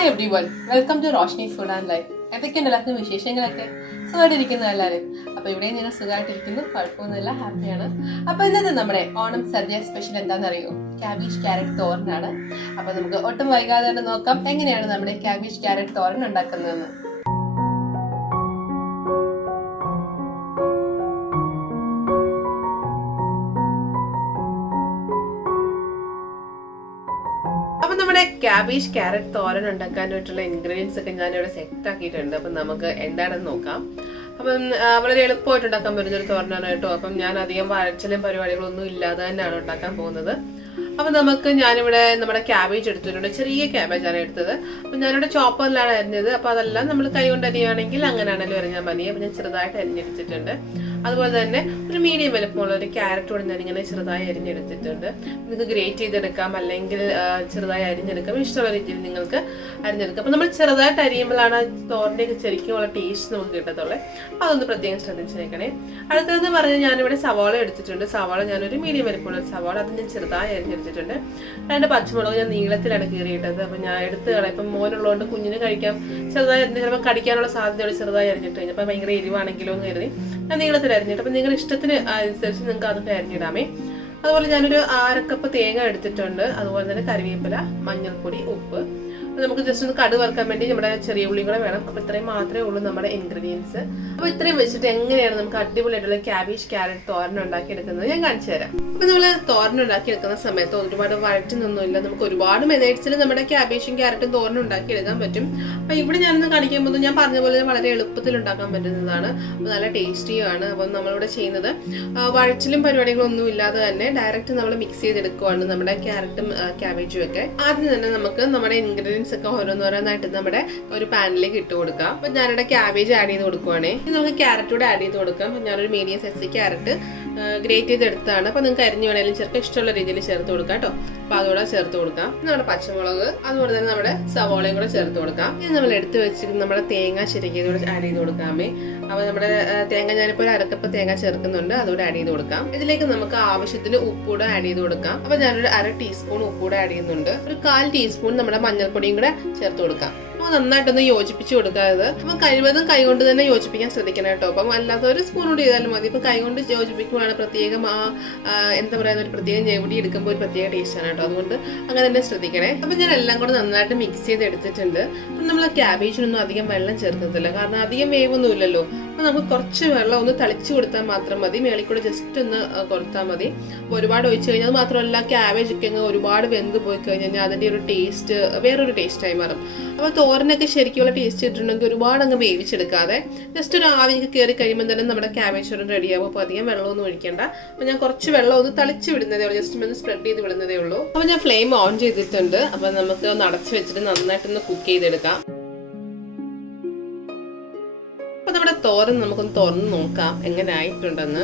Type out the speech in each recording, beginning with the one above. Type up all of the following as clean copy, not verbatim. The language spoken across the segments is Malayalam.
Hi everyone, welcome to Roshni's Food and Life. എന്തൊക്കെയുണ്ട് എല്ലാവർക്കും വിശേഷങ്ങളൊക്കെ? സുഖമായിട്ടിരിക്കുന്നു എല്ലാവരും. അപ്പോൾ ഇവിടെ ഞങ്ങൾ സുഖമായിട്ടിരിക്കുന്നു, കുഴപ്പമൊന്നുമില്ല, ഹാപ്പിയാണ്. അപ്പോൾ ഇന്നത്തെ നമ്മുടെ ഓണം സദ്യ സ്പെഷ്യൽ എന്താണെന്നറിയോ? ക്യാബേജ് ക്യാരറ്റ് തോരനാണ്. അപ്പോൾ നമുക്ക് ഒട്ടും വൈകാതെ തന്നെ നോക്കാം എങ്ങനെയാണ് നമ്മുടെ ക്യാബേജ് ക്യാരറ്റ് തോരൻ ഉണ്ടാക്കുന്നതെന്ന്. അപ്പം നമ്മുടെ ക്യാബേജ് ക്യാരറ്റ് തോരൻ ഉണ്ടാക്കാനായിട്ടുള്ള ഇൻഗ്രീഡിയൻസ് ഒക്കെ ഞാനിവിടെ സെറ്റ് ആക്കിയിട്ടുണ്ട്. അപ്പം നമുക്ക് എന്താണെന്ന് നോക്കാം. അപ്പം വളരെ എളുപ്പമായിട്ട് ഉണ്ടാക്കാൻ പറ്റുന്നൊരു തോരനാണ് കേട്ടോ. അപ്പം ഞാൻ അധികം വരച്ചിലും പരിപാടികളൊന്നും ഇല്ലാതെ തന്നെയാണ് ഉണ്ടാക്കാൻ പോകുന്നത്. അപ്പം ഞാനിവിടെ നമ്മുടെ ക്യാബേജ് എടുത്തിട്ടുണ്ട്. ചെറിയ ക്യാബേജാണ് എടുത്തത്. അപ്പം ഞാനിവിടെ ചോപ്പറിലാണ് അരിഞ്ഞത്. അപ്പം അതെല്ലാം നമ്മൾ കൈ കൊണ്ട് അരിയുകയാണെങ്കിൽ അങ്ങനെയാണല്ലോ അരിഞ്ഞാൽ മതി. അപ്പം ഞാൻ ചെറുതായിട്ട് അരിഞ്ഞെടുത്തിട്ടുണ്ട്. അതുപോലെ തന്നെ ഒരു മീഡിയം വലുപ്പമുള്ള ഒരു ക്യാരറ്റ് കൂടി ഞാനിങ്ങനെ ചെറുതായി അരിഞ്ഞെടുത്തിട്ടുണ്ട്. നിങ്ങൾക്ക് ഗ്രേറ്റ് ചെയ്തെടുക്കാം, അല്ലെങ്കിൽ ചെറുതായി അരിഞ്ഞെടുക്കാം, ഇഷ്ടമുള്ള രീതിയിൽ നിങ്ങൾക്ക് അരിഞ്ഞെടുക്കാം. അപ്പം നമ്മൾ ചെറുതായിട്ട് അരിയുമ്പോഴാണ് തോരൻ്റെയൊക്കെ ശരിക്കുമുള്ള ടേസ്റ്റ് നമുക്ക് കിട്ടത്തുള്ളൂ. അപ്പം അതൊന്ന് പ്രത്യേകം ശ്രദ്ധിച്ചേക്കണേ. അടുത്തതെന്ന് പറഞ്ഞാൽ ഞാനിവിടെ സവാള എടുത്തിട്ടുണ്ട്. സവാള ഞാനൊരു മീഡിയം വലുപ്പമുള്ള സവാള, അത് ഞാൻ ചെറുതായി അരിഞ്ഞെടുത്തിട്ടുണ്ട്. 2 പച്ചമുളക് ഞാൻ നീളത്തിലാണ് കീറിയിട്ടത്. അപ്പം ഞാൻ എടുത്ത് കളയാം. ഇപ്പം മോനുള്ളതുകൊണ്ട് കുഞ്ഞിന് കഴിക്കാം, ചെറുതായി ചിലപ്പോൾ കടിക്കാനുള്ള സാധ്യതയോട് ചെറുതായി അരിഞ്ഞിട്ട് കഴിഞ്ഞപ്പോൾ ഭയങ്കര എരിവാണെങ്കിലോ എന്ന് കരുതി ഞാൻ നീളത്തിൽ അരിഞ്ഞിട്ട്. അപ്പം നിങ്ങളുടെ ഇഷ്ടത്തിന് അനുസരിച്ച് നിങ്ങൾക്ക് അതൊക്കെ അരിഞ്ഞിടാമേ. അതുപോലെ ഞാനൊരു 1/2 കപ്പ് തേങ്ങ എടുത്തിട്ടുണ്ട്. അതുപോലെ തന്നെ കറിവേപ്പില, മഞ്ഞൾപ്പൊടി, ഉപ്പ്. നമുക്ക് ജസ്റ്റ് ഒന്ന് കടുക് വറുക്കാൻ വേണ്ടി നമ്മുടെ ചെറിയ ഉള്ളിയും കൂടെ വേണം. അപ്പോൾ ഇത്രയും മാത്രമേ ഉള്ളൂ നമ്മുടെ ഇൻഗ്രീഡിയൻസ്. അപ്പോൾ ഇത്രയും വെച്ചിട്ട് എങ്ങനെയാണ് നമുക്ക് അടിപൊളിയായിട്ടുള്ള ക്യാബേജ് ക്യാരറ്റ് തോരൻ ഉണ്ടാക്കിയെടുക്കുന്നത് ഞാൻ കാണിച്ചു തരാം. അപ്പോൾ നമ്മൾ തോരൻ ഉണ്ടാക്കിയെടുക്കുന്ന സമയത്ത് ഒരുപാട് വഴറ്റൊന്നുമില്ല. നമുക്ക് ഒരുപാട് മെത്തേഡ്സിൽ നമ്മുടെ ക്യാബേജും ക്യാരറ്റും തോരൻ ഉണ്ടാക്കിയെടുക്കാൻ പറ്റും. അപ്പോൾ ഇവിടെ ഞാനൊന്ന് കാണിക്കാൻ പോകുന്നത് ഞാൻ പറഞ്ഞ പോലെ വളരെ എളുപ്പത്തിൽ ഉണ്ടാക്കാൻ പറ്റുന്നതാണ്. അപ്പോൾ നല്ല ടേസ്റ്റിയാണ്. അപ്പം നമ്മളിവിടെ ചെയ്യുന്നത് വഴച്ചിലും പരിപാടികളൊന്നും ഇല്ലാതെ തന്നെ ഡയറക്റ്റ് നമ്മൾ മിക്സ് ചെയ്തെടുക്കുവാണ് നമ്മുടെ ക്യാരറ്റും ക്യാബേജും ഒക്കെ. ആദ്യം തന്നെ നമുക്ക് നമ്മുടെ ഇൻഗ്രീഡിയൻസ് ഒക്കെ ഓരോന്നോരോന്നായിട്ട് നമ്മുടെ ഒരു പാനിലേക്ക് ഇട്ട് കൊടുക്കാം. അപ്പൊ ഞാനിവിടെ ക്യാബേജ് ആഡ് ചെയ്ത് കൊടുക്കുവാണേ. നമുക്ക് ക്യാരറ്റ് കൂടെ ആഡ് ചെയ്ത് കൊടുക്കാം. അപ്പൊ ഞാനൊരു മീഡിയം സൈസ് ക്യാരറ്റ് ഗ്രേറ്റ് ചെയ്തെടുത്താണ്. അപ്പൊ നിങ്ങൾക്ക് അരിഞ്ഞു വേണേലും ചേർക്കാം, ഇഷ്ടമുള്ള രീതിയിൽ ചേർത്ത് കൊടുക്കാം കേട്ടോ. അപ്പൊ അതുകൂടെ ചേർത്ത് കൊടുക്കാം. നമ്മുടെ പച്ചമുളക്, അതുപോലെ തന്നെ നമ്മുടെ സവോളയും കൂടെ ചേർത്ത് കൊടുക്കാം. ഇത് നമ്മൾ എടുത്ത് വെച്ചിട്ട് നമ്മുടെ തേങ്ങ ശരിക്കും കൂടെ ആഡ് ചെയ്ത് കൊടുക്കാമേ. അപ്പൊ നമ്മുടെ തേങ്ങ ഞാനിപ്പോൾ ഒരു 1/2 കപ്പ് തേങ്ങ ചേർക്കുന്നുണ്ട്, അതുകൂടെ ആഡ് ചെയ്ത് കൊടുക്കാം. ഇതിലേക്ക് നമുക്ക് ആവശ്യത്തിന് ഉപ്പൂടെ ആഡ് ചെയ്ത് കൊടുക്കാം. അപ്പൊ ഞാനൊരു 1/2 ടീസ്പൂൺ ഉപ്പൂടെ ആഡ് ചെയ്യുന്നുണ്ട്. ഒരു 1/4 ടീസ്പൂൺ നമ്മുടെ മഞ്ഞൾപ്പൊടിയും കൂടെ ചേർത്ത് കൊടുക്കാം. അപ്പോൾ നന്നായിട്ടൊന്ന് യോജിപ്പിച്ച് കൊടുക്കാതെ അപ്പം കഴിവതും കൈ കൊണ്ട് തന്നെ യോജിപ്പിക്കാൻ ശ്രദ്ധിക്കണം കേട്ടോ. അപ്പം അല്ലാത്ത ഒരു സ്പൂൺ കൊണ്ട് ചെയ്താലും മതി. ഇപ്പം കൈ കൊണ്ട് യോജിപ്പിക്കുമ്പോഴാണ് പ്രത്യേകം എന്താ പറയുക, ഒരു പ്രത്യേകം ജെവടി എടുക്കുമ്പോൾ ഒരു പ്രത്യേക ടേസ്റ്റാണ് കേട്ടോ. അതുകൊണ്ട് അങ്ങനെ തന്നെ ശ്രദ്ധിക്കണേ. അപ്പം ഞാൻ എല്ലാം കൂടെ നന്നായിട്ട് മിക്സ് ചെയ്ത് എടുത്തിട്ടുണ്ട്. അപ്പം നമ്മൾ ക്യാബേജിനൊന്നും അധികം വെള്ളം ചേർക്കത്തില്ല, കാരണം അധികം വേവൊന്നും ഇല്ലല്ലോ. അപ്പം നമുക്ക് കുറച്ച് വെള്ളം ഒന്ന് തളിച്ച് കൊടുത്താൽ മാത്രം മതി. മേളിൽ കൂടെ ജസ്റ്റ് ഒന്ന് കൊടുത്താൽ മതി. അപ്പോൾ ഒരുപാട് ഒഴിച്ച് കഴിഞ്ഞാൽ അത് മാത്രമല്ല, ക്യാബേജ് ഒക്കെ അങ്ങ് ഒരുപാട് വെന്ത് പോയി കഴിഞ്ഞാൽ അതിൻ്റെ ഒരു ടേസ്റ്റ് വേറൊരു ടേസ്റ്റായി മാറും. അപ്പോൾ തോരനൊക്കെ ശരിക്കുള്ള ടേസ്റ്റ് ഇട്ടിട്ടുണ്ടെങ്കിൽ ഒരുപാട് അങ്ങ് വേവിച്ചെടുക്കാതെ ജസ്റ്റ് ഒരു ആവിക്ക് കയറി കഴിയുമ്പോൾ തന്നെ നമ്മുടെ ക്യാബേജ് ഒരു റെഡിയാകും. അപ്പോൾ അധികം വെള്ളമൊന്നും ഒഴിക്കേണ്ട. അപ്പോൾ ഞാൻ കുറച്ച് വെള്ളം ഒന്ന് തളിച്ച് വിടുന്നതേ ഉള്ളൂ, ജസ്റ്റ് ഒന്ന് സ്പ്രെഡ് ചെയ്ത് വിടുന്നതേ ഉള്ളൂ. അപ്പോൾ ഞാൻ ഫ്ലെയിം ഓൺ ചെയ്തിട്ടുണ്ട്. അപ്പോൾ നമുക്ക് ഒന്ന് അടച്ച് വെച്ചിട്ട് നന്നായിട്ടൊന്ന് കുക്ക് ചെയ്തെടുക്കാം. അപ്പോൾ നമ്മുടെ തോരൻ നമുക്കൊന്ന് തുറന്ന് നോക്കാം എങ്ങനെ ആയിട്ടുണ്ടെന്ന്.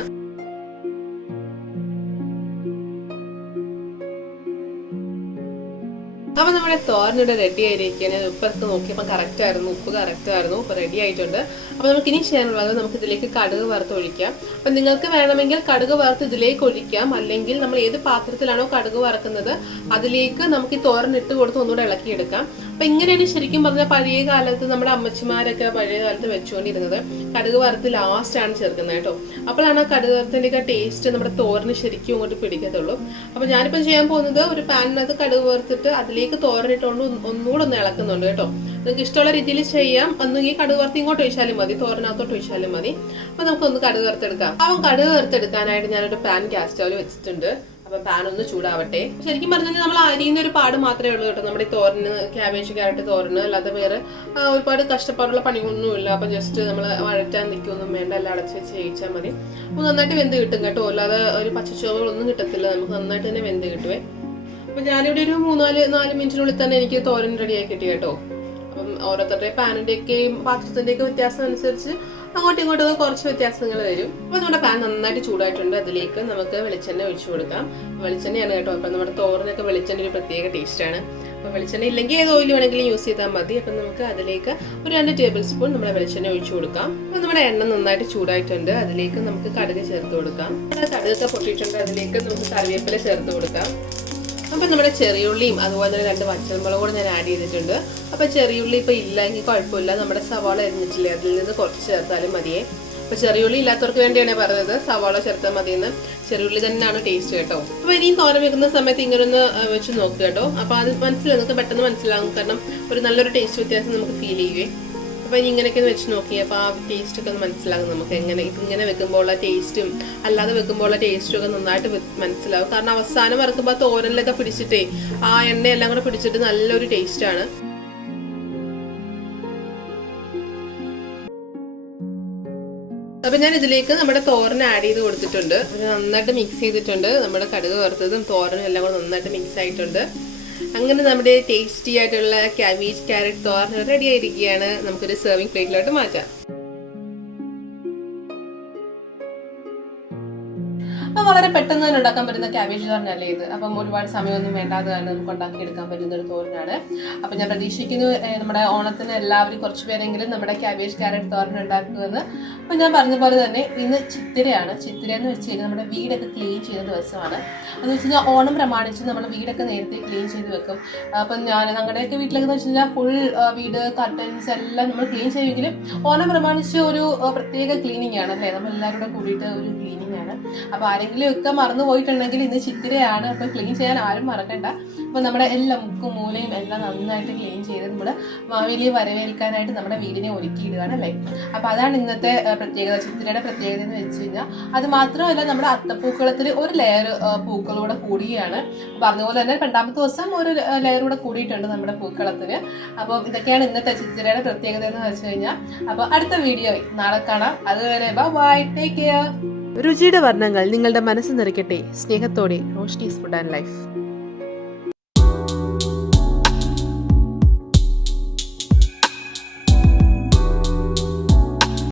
അപ്പോൾ നമ്മുടെ തോരനിവിടെ റെഡി ആയിരിക്കുകയാണ്. ഉപ്പൊക്കെ നോക്കിയപ്പോൾ കറക്റ്റ് ആയിരുന്നു, ഉപ്പ് കറക്റ്റ് ആയിരുന്നു. ഇപ്പോൾ റെഡി ആയിട്ടുണ്ട്. അപ്പോൾ നമുക്ക് ഇനി ചെയ്യാനുള്ളത് നമുക്ക് ഇതിലേക്ക് കടുക് വറുത്ത് ഒഴിക്കാം. അപ്പം നിങ്ങൾക്ക് വേണമെങ്കിൽ കടുക് വറുത്ത് ഇതിലേക്ക് ഒഴിക്കാം, അല്ലെങ്കിൽ നമ്മൾ ഏത് പാത്രത്തിലാണോ കടുക് വറക്കുന്നത് അതിലേക്ക് നമുക്ക് ഈ തോരൻ ഇട്ട് കൊടുത്ത് ഒന്നുകൂടെ ഇളക്കിയെടുക്കാം. അപ്പം ഇങ്ങനെയാണ് ശരിക്കും പറഞ്ഞാൽ പഴയ കാലത്ത് നമ്മുടെ അമ്മച്ചിമാരൊക്കെ പഴയ കാലത്ത് വെച്ചുകൊണ്ടിരുന്നത്. കടുക് വറുത്ത് ലാസ്റ്റാണ് ചേർക്കുന്നത് കേട്ടോ. അപ്പോഴാണ് ആ കടുക് വറുത്തിൻ്റെയൊക്കെ ടേസ്റ്റ് നമ്മുടെ തോരന് ശരിക്കും അങ്ങോട്ട് പിടിക്കത്തുള്ളൂ. അപ്പോൾ ഞാനിപ്പോൾ ചെയ്യാൻ പോകുന്നത് ഒരു പാനിനകത്ത് കടുക് വറുത്തിട്ട് അതിലേക്ക് തോരനിട്ടുകൊണ്ട് ഒന്നുകൂടെ ഒന്ന് ഇളക്കുന്നുണ്ട് കേട്ടോ. നിങ്ങൾക്ക് ഇഷ്ടമുള്ള രീതിയിൽ ചെയ്യാം. ഒന്നുകിൽ കടുക് വറുത്ത് ഇങ്ങോട്ട് ഒഴിച്ചാലും മതി, തോരനകത്തോട്ട് ഒഴിച്ചാലും മതി. അപ്പോൾ നമുക്കൊന്ന് കടുക് വറുത്തെടുക്കാം. അപ്പം കടുക് വറുത്തെടുക്കാനായിട്ട് ഞാനൊരു പാൻ ഗ്യാസ് സ്റ്റൗവിൽ വെച്ചിട്ടുണ്ട്. അപ്പം പാൻ ഒന്ന് ചൂടാവട്ടെ. ശരിക്കും പറഞ്ഞാൽ നമ്മൾ അരിയുന്ന ഒരു പാട് മാത്രമേ ഉള്ളൂ കേട്ടോ നമ്മുടെ ഈ തോരന്, ക്യാബേജ് ക്യാരറ്റ് തോരന്. അല്ലാതെ വേറെ ഒരുപാട് കഷ്ടപ്പാടുള്ള പണികളൊന്നുമില്ല. അപ്പം ജസ്റ്റ് നമ്മൾ വഴറ്റാൻ നിൽക്കുകയൊന്നും വേണ്ട, എല്ലാം അടച്ച് വെച്ച് കഴിച്ചാൽ മതി. അപ്പോൾ നന്നായിട്ട് വെന്ത് കിട്ടും കേട്ടോ. അല്ലാതെ ഒരു പച്ചച്ചോവുകളൊന്നും കിട്ടത്തില്ല, നമുക്ക് നന്നായിട്ട് തന്നെ വെന്ത് കിട്ടുവേ. അപ്പം ഞാനിവിടെ ഒരു 3-4 മിനിറ്റിനുള്ളിൽ തന്നെ എനിക്ക് തോരൻ റെഡിയാക്കി കിട്ടി കേട്ടോ. അപ്പം ഓരോരുത്തരുടെ പാനിൻ്റെയൊക്കെയും പാത്രത്തിൻ്റെയൊക്കെ വ്യത്യാസം അനുസരിച്ച് അങ്ങോട്ടും ഇങ്ങോട്ടും കുറച്ച് വ്യത്യാസങ്ങൾ വരും. അപ്പോൾ നമ്മുടെ പാൻ നന്നായിട്ട് ചൂടായിട്ടുണ്ട്. അതിലേക്ക് നമുക്ക് വെളിച്ചെണ്ണ ഒഴിച്ചു കൊടുക്കാം. വെളിച്ചെണ്ണയാണ് കേട്ടോ. അപ്പം നമ്മുടെ തോരനൊക്കെ വെളിച്ചെണ്ണ ഒരു പ്രത്യേക ടേസ്റ്റാണ്. അപ്പോൾ വെളിച്ചെണ്ണ ഇല്ലെങ്കിൽ ഏത് ഓയിൽ വേണമെങ്കിലും യൂസ് ചെയ്താൽ മതി. അപ്പം നമുക്ക് അതിലേക്ക് ഒരു 2 ടേബിൾ സ്പൂൺ നമ്മുടെ വെളിച്ചെണ്ണ ഒഴിച്ചു കൊടുക്കാം. അപ്പോൾ നമ്മുടെ എണ്ണ നന്നായിട്ട് ചൂടായിട്ടുണ്ട്. അതിലേക്ക് നമുക്ക് കടുക് ചേർത്ത് കൊടുക്കാം. കടുകൊക്കെ പൊട്ടിയിട്ടുണ്ട്. അതിലേക്ക് നമുക്ക് കറിവേപ്പില ചേർത്ത് കൊടുക്കാം. അപ്പം നമ്മുടെ ചെറിയുള്ളിയും അതുപോലെ തന്നെ 2 പച്ചമുളകും കൂടെ ഞാൻ ആഡ് ചെയ്തിട്ടുണ്ട്. അപ്പം ചെറിയുള്ളി ഇപ്പോൾ ഇല്ലെങ്കിൽ കുഴപ്പമില്ല, നമ്മുടെ സവാള അരിഞ്ഞിട്ടില്ലേ അതിൽ നിന്ന് കുറച്ച് ചേർത്താലും മതിയേ. അപ്പോൾ ചെറിയുള്ളി ഇല്ലാത്തവർക്ക് വേണ്ടിയാണ് പറഞ്ഞത്, സവാള ചേർത്താൽ മതിയെന്ന്. ചെറിയുള്ളി തന്നെയാണ് ടേസ്റ്റ് കേട്ടോ. അപ്പോൾ ഇനിയും തോരൻ വെക്കുന്ന സമയത്ത് ഇങ്ങനെ ഒന്ന് വെച്ച് നോക്കുക കേട്ടോ. അപ്പോൾ അത് മനസ്സിലാവും, നിങ്ങൾക്ക് പെട്ടെന്ന് മനസ്സിലാകും, കാരണം ഒരു നല്ലൊരു ടേസ്റ്റ് വ്യത്യാസം നമുക്ക് ഫീൽ ചെയ്യുവേ. അപ്പോൾ ഇനി ഇങ്ങനെയൊക്കെ ഒന്ന് വെച്ച് നോക്കി, അപ്പോൾ ആ ടേസ്റ്റ് ഒക്കെ ഒന്ന് മനസ്സിലാകും നമുക്ക്. ഇങ്ങനെ വെക്കുമ്പോൾ ഉള്ള ടേസ്റ്റും അല്ലാതെ വെക്കുമ്പോൾ ഉള്ള ടേസ്റ്റും ഒക്കെ നന്നായിട്ട് മനസ്സിലാവും. കാരണം അവസാനം വറക്കുമ്പോൾ തോരനിലൊക്കെ പിടിച്ചിട്ടേ ആ എണ്ണയെല്ലാം കൂടെ പിടിച്ചിട്ട് നല്ലൊരു ടേസ്റ്റാണ്. അപ്പം ഞാൻ ഇതിലേക്ക് നമ്മുടെ തോരൻ ആഡ് ചെയ്ത് കൊടുത്തിട്ടുണ്ട്. നന്നായിട്ട് മിക്സ് ചെയ്തിട്ടുണ്ട്. നമ്മുടെ കടുക് വറുത്തതും തോരനും എല്ലാം കൂടെ നന്നായിട്ട് മിക്സ് ആയിട്ടുണ്ട്. അങ്ങനെ നമ്മുടെ ടേസ്റ്റി ആയിട്ടുള്ള ക്യാബേജ് ക്യാരറ്റ് തോരൻ റെഡി ആയിരിക്കുകയാണ്. നമുക്കൊരു സെർവിങ് പ്ലേറ്റിലോട്ട് മാറ്റാം. അപ്പം വളരെ പെട്ടെന്ന് തന്നെ ഉണ്ടാക്കാൻ പറ്റുന്ന ക്യാബേജ് തോരനല്ലേ ഇത്. അപ്പം ഒരുപാട് സമയമൊന്നും വേണ്ടാതെ തന്നെ നമുക്ക് ഉണ്ടാക്കിയെടുക്കാൻ പറ്റുന്ന ഒരു തോരനാണ്. അപ്പം ഞാൻ പ്രതീക്ഷിക്കുന്നു നമ്മുടെ ഓണത്തിന് എല്ലാവരും കുറച്ച് പേരെങ്കിലും നമ്മുടെ ക്യാബേജ് ക്യാരറ്റ് തോരൻ ഉണ്ടാക്കുമെന്ന്. അപ്പം ഞാൻ പറഞ്ഞ പോലെ തന്നെ ഇന്ന് ചിത്തിരയാണ്. ചിത്തിര എന്ന് വെച്ച് കഴിഞ്ഞാൽ നമ്മുടെ വീടൊക്കെ ക്ലീൻ ചെയ്യുന്ന ദിവസമാണ്. എന്ന് വെച്ച് കഴിഞ്ഞാൽ ഓണം പ്രമാണിച്ച് നമ്മൾ വീടൊക്കെ നേരത്തെ ക്ലീൻ ചെയ്ത് വെക്കും. അപ്പം ഞങ്ങളുടെയൊക്കെ വീട്ടിലൊക്കെ വെച്ച് കഴിഞ്ഞാൽ ഫുൾ വീട് കർട്ടൻസ് എല്ലാം നമ്മൾ ക്ലീൻ ചെയ്യുമെങ്കിലും ഓണം പ്രമാണിച്ച് ഒരു പ്രത്യേക ക്ലീനിങ് ആണ് അല്ലേ, നമ്മളെല്ലാവരും കൂടെ കൂടിയിട്ട് ഒരു ക്ലീനിങ് ആണ്. അപ്പോൾ ആരെങ്കിലും ഒക്കെ മറന്നു പോയിട്ടുണ്ടെങ്കിൽ ഇന്ന് ചിത്തിരയാണ്. അപ്പോൾ ക്ലീൻ ചെയ്യാൻ ആരും മറക്കണ്ട. അപ്പോൾ നമ്മുടെ എല്ലാ മുക്കും മൂലയും എല്ലാം നന്നായിട്ട് ക്ലീൻ ചെയ്ത് നമ്മൾ മാവേലിയെ വരവേൽക്കാനായിട്ട് നമ്മുടെ വീടിനെ ഒരുക്കിയിടുകയാണ് അല്ലേ. അപ്പോൾ അതാണ് ഇന്നത്തെ പ്രത്യേകത, ചിത്തിരയുടെ പ്രത്യേകത എന്ന് വെച്ച് കഴിഞ്ഞാൽ. അത് മാത്രമല്ല നമ്മുടെ അത്തപ്പൂക്കളത്തിൽ ഒരു ലെയർ പൂക്കളൂടെ കൂടുകയാണ്. പറഞ്ഞതുപോലെ തന്നെ 2ാമത്തെ ദിവസം ഒരു ലെയർ കൂടെ കൂടിയിട്ടുണ്ട് നമ്മുടെ പൂക്കളത്തിന്. അപ്പോൾ ഇതൊക്കെയാണ് ഇന്നത്തെ ചിത്തിരയുടെ പ്രത്യേകത എന്ന് വെച്ച് കഴിഞ്ഞാൽ. അപ്പോൾ അടുത്ത വീഡിയോ നാളെ കാണാം. അതുവരെ ബൈ, ടേക്ക് കെയർ. രുചിയുടെ വർണ്ണങ്ങൾ നിങ്ങളുടെ മനസ്സ് നിറയ്ക്കട്ടെ. സ്നേഹത്തോടെ റോഷ്നീസ് ഫുഡ് ആൻഡ് ലൈഫ്.